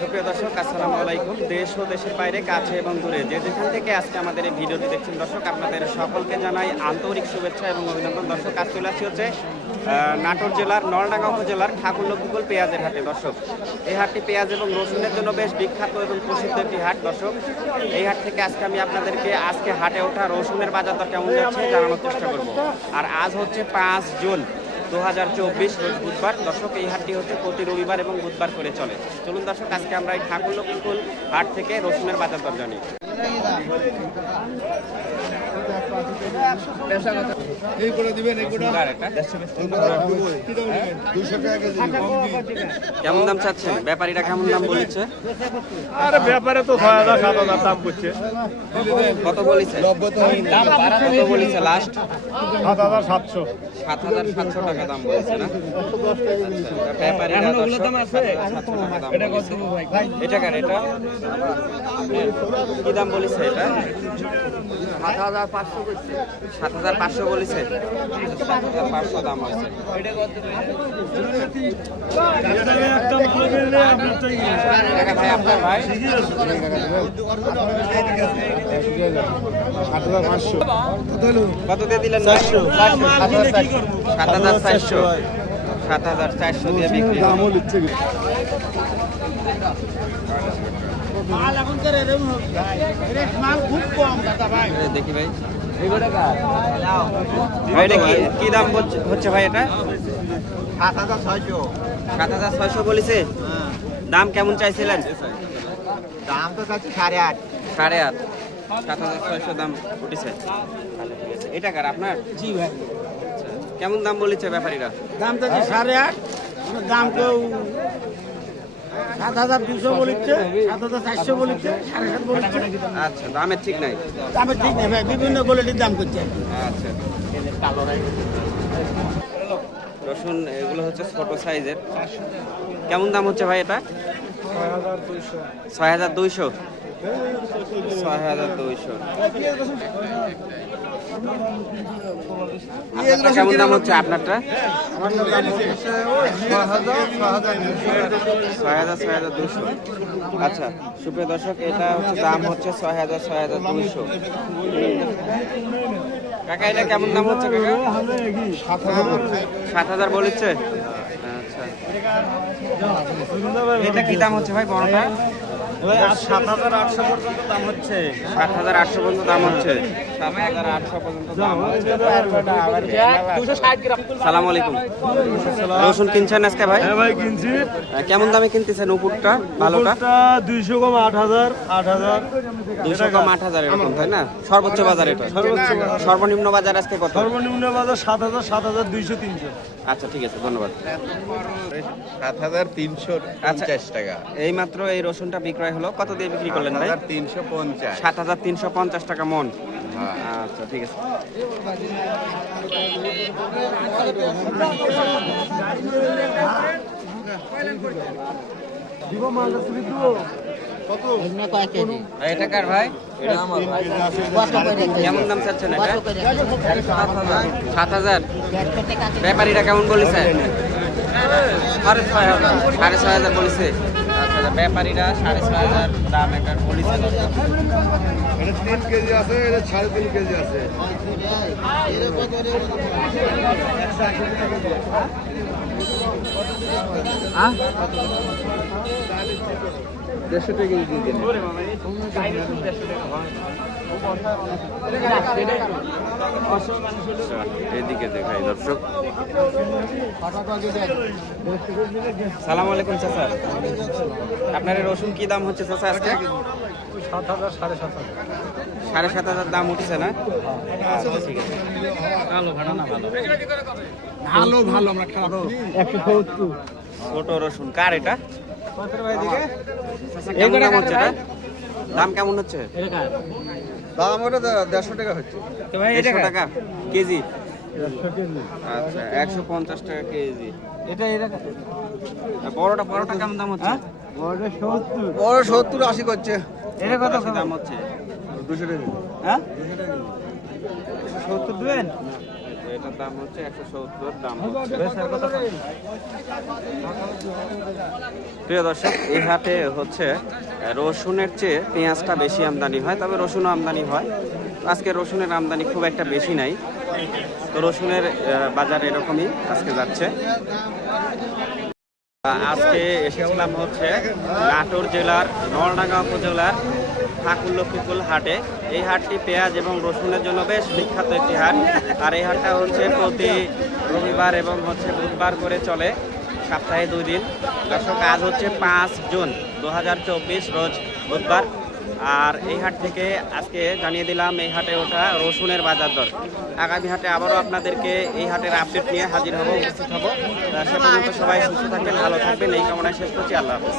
সুপ্রিয় দর্শক, আসসালামু আলাইকুম। দেশ ও দেশের বাইরে, কাছে এবং দূরে, যে যেখান থেকে আজকে আমাদের এই ভিডিওটি দেখছেন, দর্শক, আপনাদের সকলকে জানাই আন্তরিক শুভেচ্ছা এবং অভিনন্দন। দর্শক, আজ চলে আসছি হচ্ছে নাটোর জেলার, নলডাঙ্গা উপজেলার ঠাকুরলকুকুল পেঁয়াজের হাটে। দর্শক, এই হাটটি পেঁয়াজ এবং রসুনের জন্য বেশ বিখ্যাত এবং প্রসিদ্ধ একটি হাট। দর্শক, এই হাট থেকে আজকে আমি আপনাদেরকে আজকে হাটে ওঠা রসুনের বাজার দর কেমন যাচ্ছে জানানোর চেষ্টা করব। আর আজ হচ্ছে পাঁচ জুন। দু হাজার চব্বিশ বুধবার। দর্শক, এই হাটটি হচ্ছে প্রতি রবিবার এবং বুধবার করে চলে। চলুন দর্শক, আজকে আমরা এই ঠাকুর লক্ষ্মীকুল হাট থেকে রসুনের বাজার দর জানি। এই করে দিবেন এই করে কেমন দাম চাচ্ছেন? ব্যাপারীরা কেমন দাম বলেছে? আরে ব্যাপারে তো ছয় হাজার সাত হাজার দাম করছে কত বলেছে? কত বলেছে লাস্ট সাত হাজার সাতশো। সাত হাজার সাতশো টাকা দাম বলেছে না? আচ্ছা, ব্যাপারীরা দর্শক সাতশো টাকা দাম এটা কার এটা? কি দাম বলেছে এটা? সাত হাজার পাঁচশো সাত হাজার পাঁচশো বলেছে সাত হাজার পাঁচশো দাম টাকা ভাই আপনার ভাই? কত দিয়ে দিলেন সাত হাজার চারশো। সাত হাজার চারশো দিয়ে বিক্রি হলো। দামও লিখছে এই দেখি ভাই। ভাই এটা কি কি দাম হচ্ছে ভাই এটা? সাত হাজার ছয়শো। সাত হাজার ছয়শো বলেছে? দাম কেমন চাইছিলেন? দাম তো চাচ্ছি সাড়ে আট। সাড়ে আট। সাত হাজার ছয়শো দাম উঠেছে। এটা কার আপনার? জি ভাই। আচ্ছা। কেমন দাম বলেছে ব্যাপারীরা? দাম তো সাড়ে আট। দাম কেউ সাত হাজার দুশো বলিচ্ছে সাত হাজার চারশো বলিচ্ছে সাড়ে সাত বলিচ্ছে। আচ্ছা দামের ঠিক নাই? দামের ঠিক নেই ভাই বিভিন্ন কোয়ালিটির দাম করছে। আচ্ছা। রসুন এগুলো হচ্ছে ছোট সাইজের। কেমন দাম হচ্ছে ভাই এটা? ছয় হাজার দুইশো? ছয় হাজার দুইশো। কেমন দাম হচ্ছে আপনারটা? ছয় হাজার ছয় হাজার দুশো আচ্ছা সুপ্রিয় দর্শক এটা হচ্ছে দাম হচ্ছে ছয় হাজার ছয় হাজার দুইশো। কাকা এটা কেমন দাম হচ্ছে কাকা? সাত হাজার বলেছে? আচ্ছা। এটা কি দাম হচ্ছে ভাই বড়টা? সাত হাজার আটশো পর্যন্ত দাম হচ্ছে। সাত হাজার আটশো পর্যন্ত দাম হচ্ছে। সালাম আলাইকুম। রসুন কিনছেন আজকে ভাই? হ্যাঁ ভাই কিনছি। কেমন দামে কিনতেছেন উপরটা ভালোটা? দুইশো কম আট হাজার আট হাজার। দুশো কম আট হাজার এরকম তাই না? সর্বোচ্চ বাজার এটা। সর্বোচ্চ সর্বনিম্ন বাজার আজকে কত? সর্বনিম্ন বাজার সাত হাজার সাত হাজার দুইশো তিনশো। আচ্ছা ঠিক আছে ধন্যবাদ। সাত হাজার তিনশো পঞ্চাশ টাকা। এই মাত্র এই রসুনটা বিক্রয় হলো। কত দিয়ে বিক্রি করলেন ভাই? তিনশো পঞ্চাশ। সাত হাজার তিনশো পঞ্চাশ টাকা মন। আচ্ছা ঠিক আছে। ভাই, এটা কার ভাই? কেমন দাম চাচ্ছেন সাত হাজার। ব্যাপারীরা কেমন বলেছে? সাড়ে ছয় হাজার সাড়ে ছয় হাজার বলেছে। ব্যাপারীরা সাড়ে ছয় হাজার দাম এটা বলেছে এটা তিন কেজি আছে এটা সাড়ে তিন কেজি আছে। দেড়শো টাকা কেজি দিয়ে এদিকে দেখাই দর্শক। সালাম আলাইকুম চাচা। আপনার এই রসুন কি দাম হচ্ছে চাচা আজকে? সাত হাজার সাড়ে সাত হাজার সাড়ে সাত হাজার দাম উঠেছে না? আচ্ছা ঠিক আছে ভালো ভালো আমরা খারাপ। একশো সত্তর ছোট রসুন কার এটা? কেমন দাম হচ্ছে দাম কেমন হচ্ছে? দাম ওটা দেড়শো টাকা হচ্ছে। দেড়শো টাকা? কেজি? আচ্ছা একশো পঞ্চাশ টাকা কেজি। এটা বড়টা বড়টা কেমন দাম হচ্ছে? সত্তর। বড় সত্তর আশি করছে। এটা কত দাম? হচ্ছে। দুশো টাকা হ্যাঁ? সত্তর দেবেন? এটার দাম হচ্ছে একশো সত্তর দাম প্রিয় দর্শক এই হাটে হচ্ছে রসুনের চেয়ে পেঁয়াজটা বেশি আমদানি হয় তবে রসুনও আমদানি হয়। আজকে রসুনের আমদানি খুব একটা বেশি নাই। তো রসুনের বাজার এরকমই আজকে যাচ্ছে। আজকে এসেছিলাম হচ্ছে নাটোর জেলার নলডাঙ্গা উপজেলার ঠাকুর লক্ষ্মীপুর হাটে। এই হাটটি পেঁয়াজ এবং রসুনের জন্য বেশ বিখ্যাত একটি হাট। আর এই হাটটা হচ্ছে প্রতি রবিবার এবং হচ্ছে বুধবার করে চলে, সপ্তাহে দুই দিন। দর্শক, আজ হচ্ছে পাঁচ জুন দু হাজার চব্বিশ, রোজ বুধবার। আর এই হাট থেকে আজকে জানিয়ে দিলাম, এই হাটে ওঠা রসুনের বাজার দর। আগামী হাটে আবারও আপনাদেরকে এই হাটের আপডেট নিয়ে হাজির হব, উপস্থিত হব। সবাই সুস্থ থাকবেন, ভালো থাকবেন। এই কামনায় শেষ করছি। আল্লাহ হাফিজ।